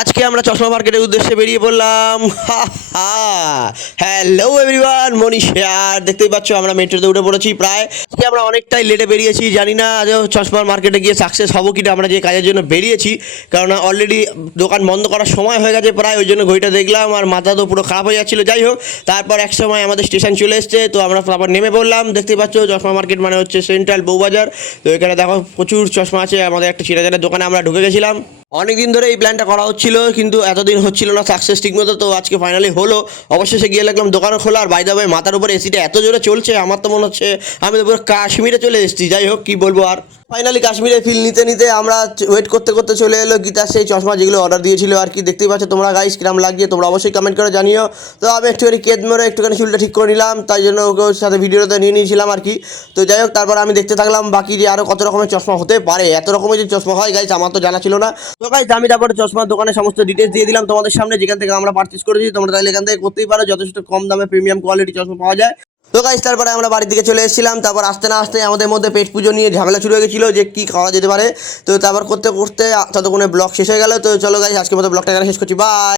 আজকে আমরা চশমা মার্কেটের উদ্দেশ্যে বেরিয়ে পড়লাম। হ্যালো এভরিওয়ান, মনীষ আর দেখতেই পাচ্ছ আমরা মেট্রোতে উঠে পড়েছি। প্রায় আজকে আমরা অনেকটাই লেটে বেরিয়েছি, জানি না আজও চশমার মার্কেটে গিয়ে সাকসেস হবো কিনা আমরা যে কাজের জন্য বেরিয়েছি, কারণ অলরেডি দোকান বন্ধ করার সময় হয়ে গেছে প্রায়, ওই জন্য ঘড়িটা দেখলাম আর মাথা তো পুরো খারাপ হয়ে যাচ্ছিলো। যাই হোক, তারপর এক সময় আমাদের স্টেশন চলে এসছে, তো আমরা তারপর নেমে পড়লাম। দেখতেই পাচ্ছ চশমা মার্কেট মানে হচ্ছে সেন্ট্রাল বউবাজার। তো এখানে দেখো প্রচুর চশমা আছে। আমাদের একটা চিরাজারের দোকানে আমরা ঢুকে গেছিলাম। অনেকদিন ধরে এই প্ল্যানটা করা হচ্ছিল, কিন্তু এতদিন হচ্ছিল না সাকসেস ঠিক মতো। তো আজকে ফাইনালি হলো। অবশেষে গিয়ে লাগলাম দোকানও খোলা। আর বাইদা ভাই মাথার উপরে এসিটা এত জোরে চলছে, আমার তো মনে হচ্ছে আমি তো পুরো কাশ্মীরে চলে এসেছি। যাই হোক, কী বলবো আর। ফাইনালি কাশ্মীরে ফিল নিতে নিতে আমরা ওয়েট করতে করতে চলে এলো গীতার সেই চশমা যেগুলো অর্ডার দিয়েছিল আর কি। দেখতেই পাচ্ছ তোমরা গাইস, কিরাম লাগছে তোমরা অবশ্যই কমেন্ট করে জানিও। তো আমি একটুখানি কেদ মেরে একটুখানি চুলটা ঠিক করে নিলাম, তাই জন্য ওকে ওর সাথে ভিডিওটা নিয়ে নিয়েছিলাম আর কি। তো যাই হোক, তারপর আমি দেখতে থাকলাম বাকি যে আরও কত রকমের চশমা হতে পারে। এত রকমের যে চশমা হয় গাইস, আমার তো জানা ছিল না। তো গাইস, আমি তারপরে চশমার দোকানের সমস্ত ডিটেলস দিয়ে দিলাম তোমাদের সামনে, যেখান থেকে আমরা পারচেস করেছি। তোমরা তাহলে এখান থেকে করতেই পারো, যথেষ্ট কম দামে প্রিমিয়াম কোয়ালিটি চশমা পাওয়া যায়। তো গাইস, তারপরে আমরা বাড়ির দিকে চলে এসেছিলাম। তারপর আসতে না আসতে আমাদের মধ্যে পেট পুজো নিয়ে ঝামেলা শুরু হয়ে গেছিলো যে কী খাওয়া যেতে পারে। তো তারপর করতে করতে ততক্ষণে ব্লগ শেষ হয়ে গেল। তো চলো গাইস, আজকের মতো ব্লগটা এখানে শেষ করছি। বাই।